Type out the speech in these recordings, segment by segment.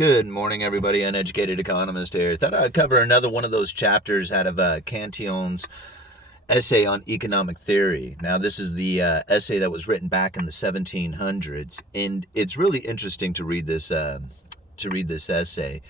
Good morning, everybody. Uneducated Economist here. Thought I'd cover another one of those chapters out of Cantillon's essay on economic theory. Now, this is the essay that was written back in the 1700s, and it's really interesting to read this essay,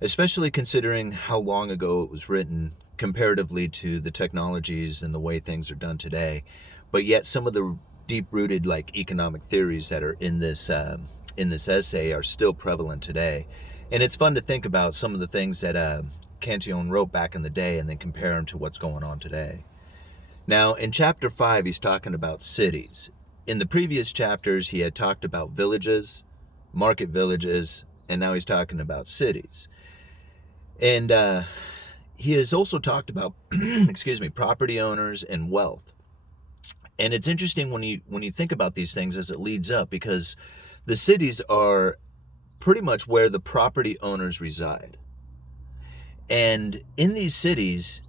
especially considering how long ago it was written comparatively to the technologies and the way things are done today. But yet, some of the deep-rooted economic theories that are in this essay are still prevalent today. And it's fun to think about some of the things that Cantillon wrote back in the day and then compare them to what's going on today. Now, in chapter 5, he's talking about cities. In the previous chapters, he had talked about villages, market villages, and now he's talking about cities. And he has also talked about, property owners and wealth. And it's interesting when you think about these things as it leads up, because the cities are pretty much where the property owners reside. And in these cities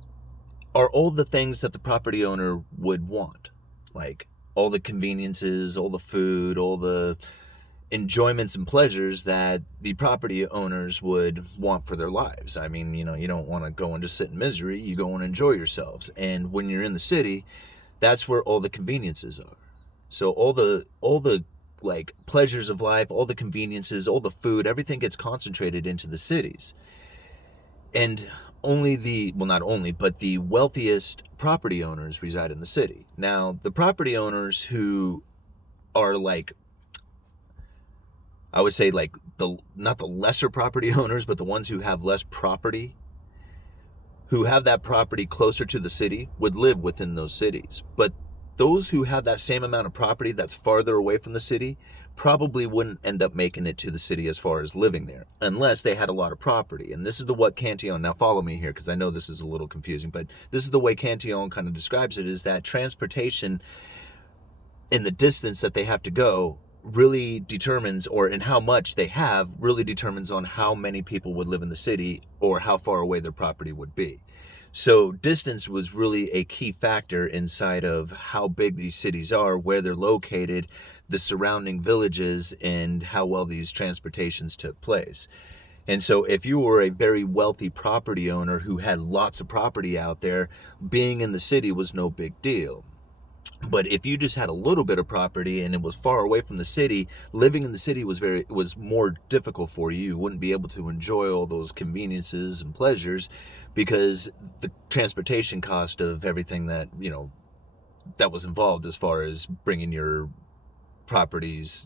are all the things that the property owner would want, like all the conveniences, all the food, all the enjoyments and pleasures that the property owners would want for their lives. I mean, you don't want to go and just sit in misery. You go and enjoy yourselves. And when you're in the city, that's where all the conveniences are. So all the pleasures of life, all the conveniences, all the food, everything gets concentrated into the cities. And not only, but the wealthiest property owners reside in the city. Now, the property owners who are I would say not the lesser property owners, but the ones who have less property, who have that property closer to the city, would live within those cities. But those who have that same amount of property that's farther away from the city probably wouldn't end up making it to the city as far as living there, unless they had a lot of property. And this is what Cantillon, now follow me here because I know this is a little confusing, but this is the way Cantillon kind of describes it, is that transportation in the distance that they have to go really determines, or in how much they have, really determines on how many people would live in the city or how far away their property would be. So distance was really a key factor inside of how big these cities are, where they're located, the surrounding villages, and how well these transportations took place. And so if you were a very wealthy property owner who had lots of property out there, being in the city was no big deal. But if you just had a little bit of property and it was far away from the city, living in the city was more difficult for you. You wouldn't be able to enjoy all those conveniences and pleasures because the transportation cost of everything that was involved as far as bringing your properties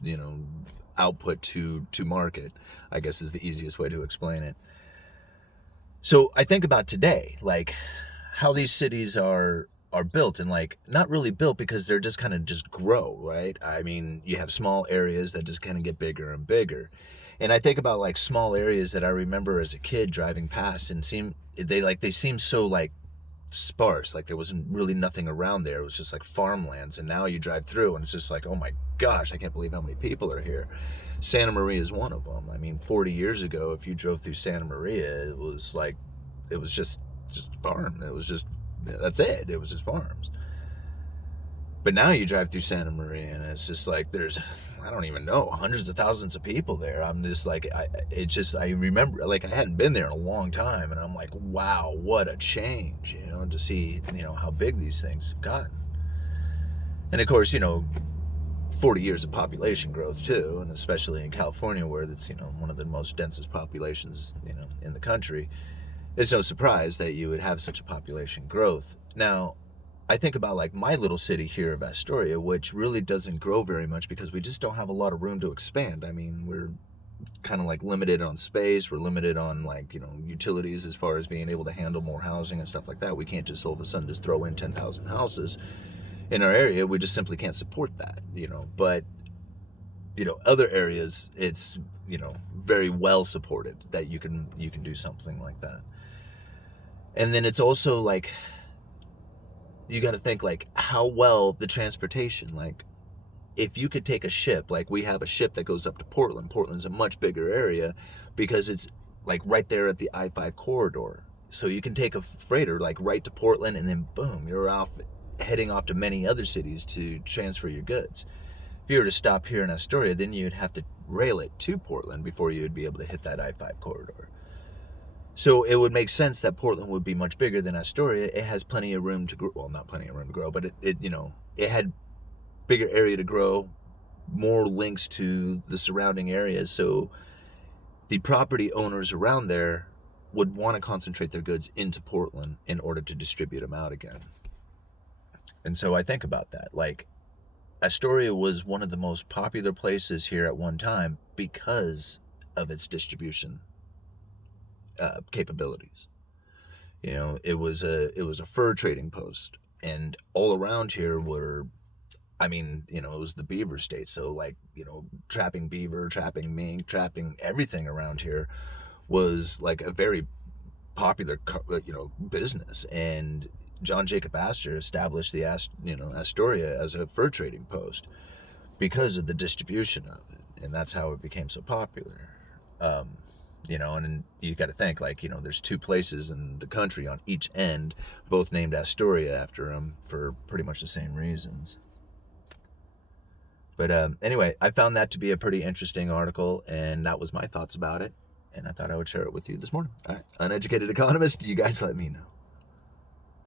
output to market, I guess, is the easiest way to explain it. So I think about today, how these cities are built, and not really built because they're just kind of just grow, right? I mean, you have small areas that just kind of get bigger and bigger. And I think about small areas that I remember as a kid driving past, and they seem so sparse, there wasn't really nothing around there. It was just farmlands. And now you drive through and it's just oh my gosh, I can't believe how many people are here. Santa Maria is one of them. I mean, 40 years ago, if you drove through Santa Maria, it was just farm. It was just, that's it. It was just farms. But now you drive through Santa Maria and it's just there's, I don't even know, hundreds of thousands of people there. I'm just I remember, I hadn't been there in a long time, and I'm wow, what a change, to see, how big these things have gotten. And of course, 40 years of population growth too, and especially in California, where that's, one of the most densest populations, in the country. It's no surprise that you would have such a population growth. Now, I think about my little city here of Astoria, which really doesn't grow very much because we just don't have a lot of room to expand. I mean, we're kind of limited on space. We're limited on utilities as far as being able to handle more housing and stuff like that. We can't just all of a sudden just throw in 10,000 houses in our area. We just simply can't support that, But, other areas, it's, very well supported that you can do something like that. And then it's also you got to think how well the transportation, if you could take a ship, we have a ship that goes up to Portland. Portland's a much bigger area because it's right there at the I-5 corridor. So you can take a freighter right to Portland, and then boom, you're heading off to many other cities to transfer your goods. if you were to stop here in Astoria, then you'd have to rail it to Portland before you would be able to hit that I-5 corridor. So it would make sense that Portland would be much bigger than Astoria. It has plenty of room to grow. Well, not plenty of room to grow, but it had bigger area to grow, more links to the surrounding areas. So the property owners around there would want to concentrate their goods into Portland in order to distribute them out again. And so I think about that. Like, Astoria was one of the most popular places here at one time because of its distribution capabilities. It was a fur trading post, and all around here were, it was the beaver state. So trapping beaver, trapping mink, trapping everything around here was like a very popular, business. And John Jacob Astor established the Astoria as a fur trading post because of the distribution of it, and that's how it became so popular. And you got to think, there's two places in the country on each end, both named Astoria after him for pretty much the same reasons. But anyway, I found that to be a pretty interesting article, and that was my thoughts about it, and I thought I would share it with you this morning. All right, Uneducated Economist, you guys let me know.